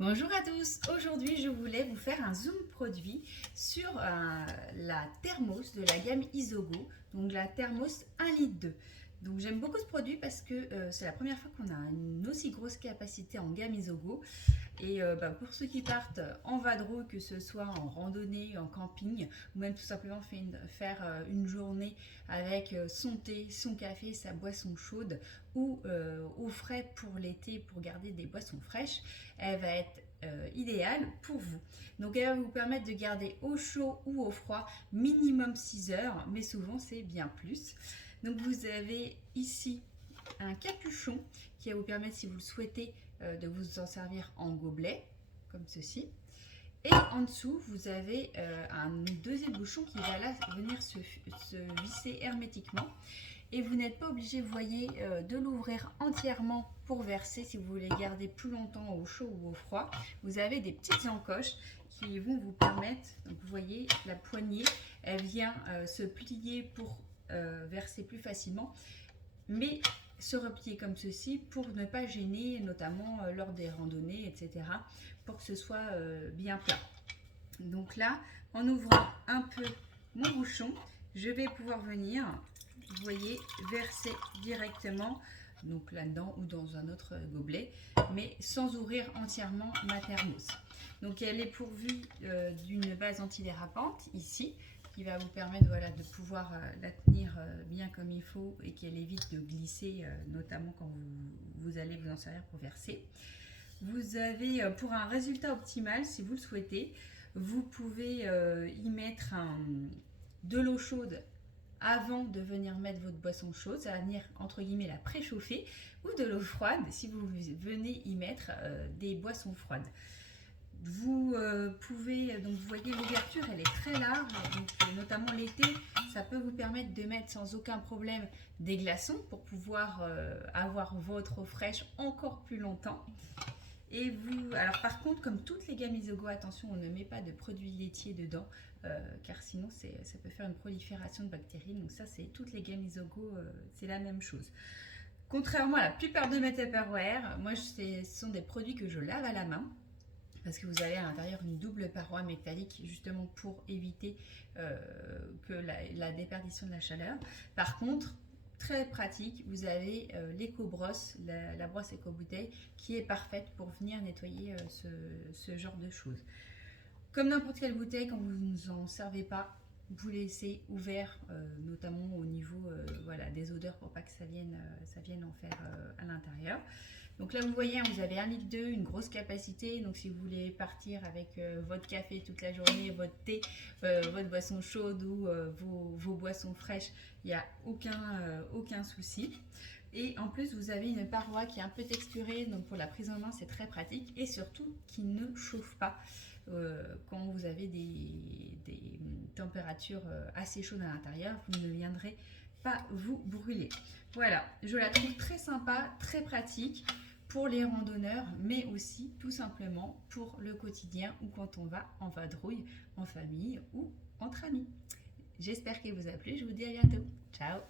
Bonjour à tous, aujourd'hui je voulais vous faire un zoom produit sur la thermos de la gamme Isogo, donc la thermos 1 litre 2. Donc j'aime beaucoup ce produit parce que c'est la première fois qu'on a une aussi grosse capacité en gamme Isogo. Et pour ceux qui partent en vadrouille, que ce soit en randonnée, en camping, ou même tout simplement faire une journée avec son thé, son café, sa boisson chaude, ou au frais pour l'été pour garder des boissons fraîches, elle va être idéale pour vous. Donc elle va vous permettre de garder au chaud ou au froid minimum 6 heures, mais souvent c'est bien plus. Donc vous avez ici un capuchon qui va vous permettre, si vous le souhaitez, de vous en servir en gobelet, comme ceci. Et en dessous, vous avez un deuxième bouchon qui va là venir se visser hermétiquement. Et vous n'êtes pas obligé, vous voyez, de l'ouvrir entièrement pour verser si vous voulez garder plus longtemps au chaud ou au froid. Vous avez des petites encoches qui vont vous permettre, donc vous voyez, la poignée, elle vient se plier pour verser plus facilement, mais se replier comme ceci pour ne pas gêner, notamment lors des randonnées, etc., pour que ce soit bien plat. Donc là, en ouvrant un peu mon bouchon, je vais pouvoir venir, vous voyez, verser directement, donc là-dedans ou dans un autre gobelet, mais sans ouvrir entièrement ma thermos. Donc elle est pourvue d'une base antidérapante ici, qui va vous permettre, voilà, de pouvoir la tenir bien comme il faut et qu'elle évite de glisser, notamment quand vous allez vous en servir pour verser. Vous avez, pour un résultat optimal, si vous le souhaitez, vous pouvez y mettre de l'eau chaude avant de venir mettre votre boisson chaude, ça va venir entre guillemets la préchauffer, ou de l'eau froide si vous venez y mettre des boissons froides. Vous pouvez, donc vous voyez l'ouverture, elle est très large, donc notamment l'été, ça peut vous permettre de mettre sans aucun problème des glaçons pour pouvoir avoir votre eau fraîche encore plus longtemps. Et vous, alors par contre, comme toutes les gammes Isogo, attention, on ne met pas de produits laitiers dedans, car sinon ça peut faire une prolifération de bactéries. Donc ça, c'est toutes les gammes Isogo, c'est la même chose. Contrairement à la plupart de mes Tupperware, moi, ce sont des produits que je lave à la main, parce que vous avez à l'intérieur une double paroi métallique justement pour éviter que la déperdition de la chaleur. Par contre, très pratique, vous avez l'éco-brosse, la brosse éco-bouteille qui est parfaite pour venir nettoyer ce genre de choses. Comme n'importe quelle bouteille, quand vous ne en servez pas, vous laissez ouvert, notamment au niveau voilà, des odeurs pour pas que ça vienne en faire à l'intérieur. Donc là, vous voyez, vous avez 1 litre 2, une grosse capacité. Donc si vous voulez partir avec votre café toute la journée, votre thé, votre boisson chaude ou vos boissons fraîches, il n'y a aucun souci. Et en plus, vous avez une paroi qui est un peu texturée, donc pour la prise en main, c'est très pratique. Et surtout, qui ne chauffe pas quand vous avez des températures assez chaudes à l'intérieur. Vous ne viendrez pas vous brûler. Voilà, je la trouve très sympa, très pratique pour les randonneurs, mais aussi tout simplement pour le quotidien ou quand on va en vadrouille, en famille ou entre amis. J'espère qu'elle vous a plu, je vous dis à bientôt. Ciao!